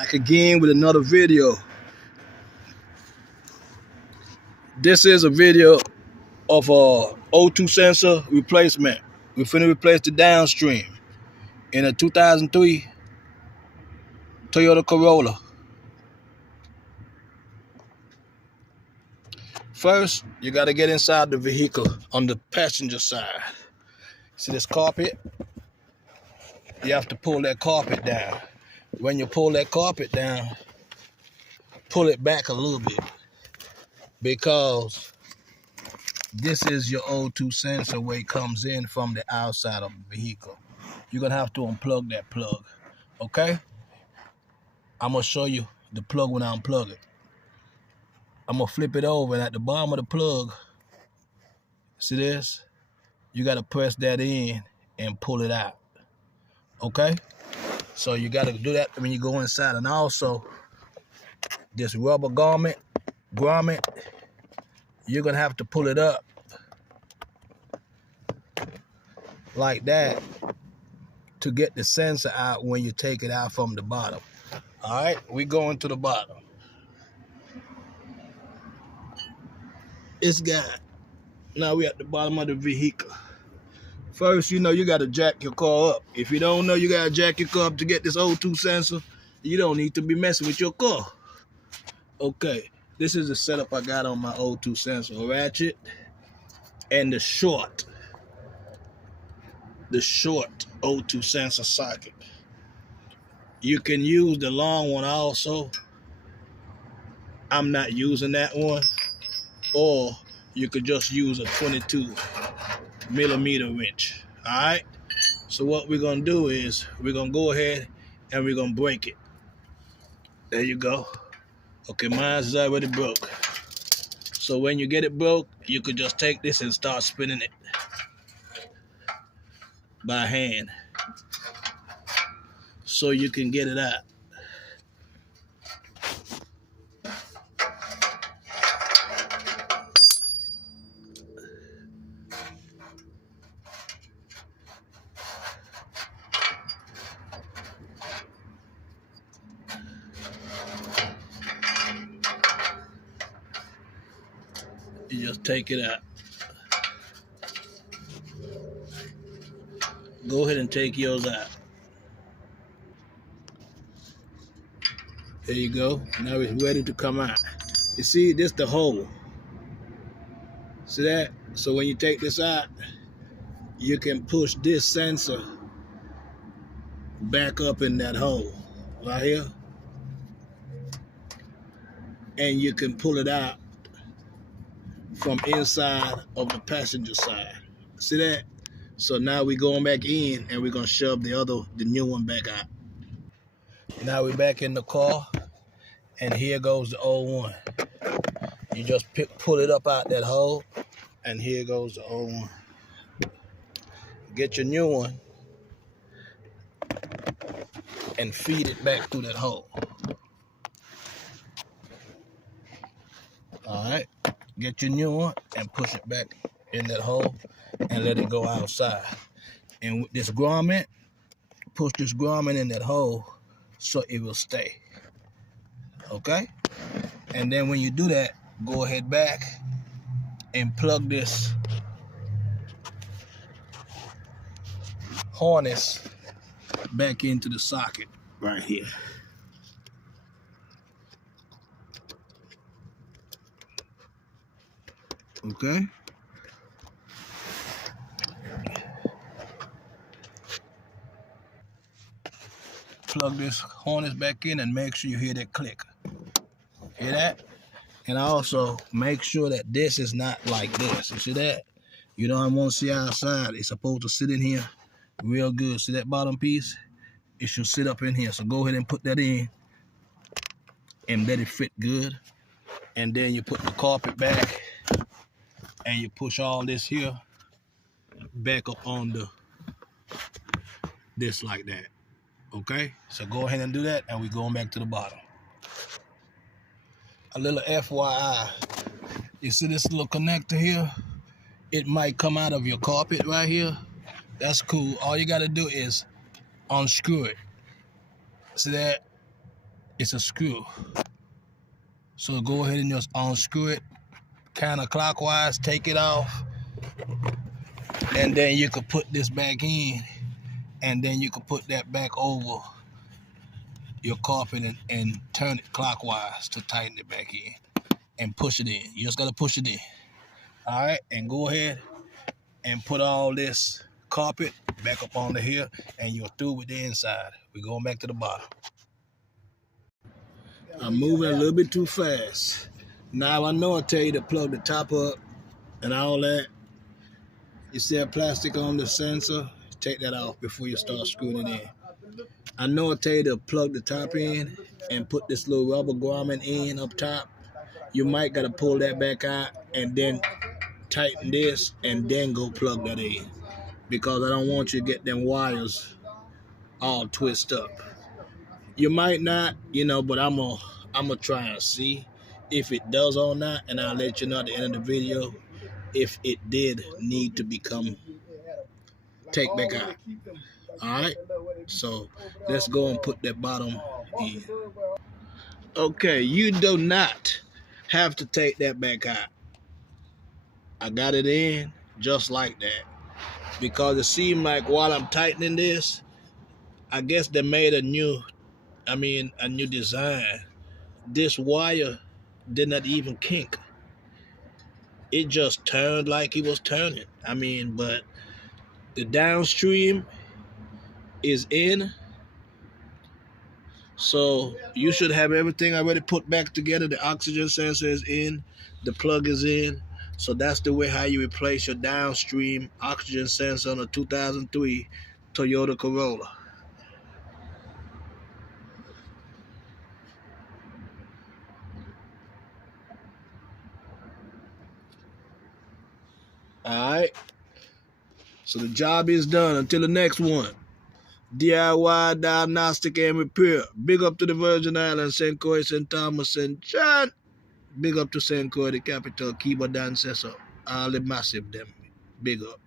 Back again with another video. This is a video of a O2 sensor replacement. We're finna replace the Downstream in a 2003 Toyota Corolla. First, you gotta get inside the vehicle on the passenger side. See this carpet? You have to pull that carpet down. When you pull that carpet down, pull it back a little bit, because this is your O2 sensor where it comes in from the outside of the vehicle. You're gonna have to unplug that plug, okay? I'm gonna show you the plug when I unplug it. I'm gonna flip it over, and at the bottom of the plug, see this? You gotta press that in and pull it out, okay? So you gotta do that when you go inside. And also, this rubber grommet, you're gonna have to pull it up like that to get the sensor out when you take it out from the bottom. All right, we going to the bottom. It's got, now we at the bottom of the vehicle. First, you gotta jack your car up. If you don't know you gotta jack your car up to get this O2 sensor, you don't need to be messing with your car. Okay, this is the setup I got on my O2 sensor. A ratchet and the short O2 sensor socket. You can use the long one also. I'm not using that one. Or you could just use a 22mm wrench. All right, so what we're gonna do is we're gonna go ahead and we're gonna break it. There you go. Okay, mine is already broke. So when you get it broke, you could just take this and start spinning it by hand so you can get it out. You just take it out. Go ahead and take yours out. There you go. Now it's ready to come out. You see, this the hole. See that? So when you take this out, you can push this sensor back up in that hole right here. And you can pull it out from inside of the passenger side. See that? So now we're going back in and we're gonna shove the new one back out. Now we're back in the car, and here goes the old one. You just pull it up out that hole, and here goes the old one. Get your new one and feed it back through that hole. All right, get your new one and push it back in that hole and let it go outside. And with this grommet, push this grommet in that hole so it will stay. Okay? And then when you do that, go ahead back and plug this harness back into the socket right here. Okay? Plug this harness back in and make sure you hear that click. Hear that? And also make sure that this is not like this. You see that? You don't want to see outside. It's supposed to sit in here real good. See that bottom piece? It should sit up in here. So go ahead and put that in and let it fit good. And then you put the carpet back and you push all this here back up on this like that. Okay, so go ahead and do that, and we're going back to the bottom. A little FYI, you see this little connector here? It might come out of your carpet right here. That's cool. All you got to do is unscrew it. See that? it's a screw. So go ahead and just unscrew it counterclockwise, take it off, and then you could put this back in, and then you could put that back over your carpet and turn it clockwise to tighten it back in and push it in. You just gotta push it in. All right, and go ahead and put all this carpet back up on the here, and you're through with the inside. We're going back to the bottom. I'm moving a little bit too fast. Now I know I tell you to plug the top up and all that. You see that plastic on the sensor? Take that off before you start screwing it in. I know I tell you to plug the top in and put this little rubber grommet in up top. You might gotta pull that back out and then tighten this and then go plug that in, because I don't want you to get them wires all twisted up. You might not, but I'm gonna try and see if it does or not, and I'll let you know at the end of the video if it did need to become take back out. All right, so let's go and put that bottom in. Okay, you do not have to take that back out. I got it in just like that, because it seemed like while I'm tightening this, I guess they made a new design. This wire did not even kink. It just turned like it was turning. But the downstream is in, so you should have everything already put back together. The oxygen sensor is in, the plug is in. So that's the way how you replace your downstream oxygen sensor on a 2003 Toyota Corolla. All right. So the job is done. Until the next one. DIY diagnostic and repair. Big up to the Virgin Islands, St. Croix, St. Thomas, St. John. Big up to St. Croix, the capital, Kiba Dancesa. All the massive them. Big up.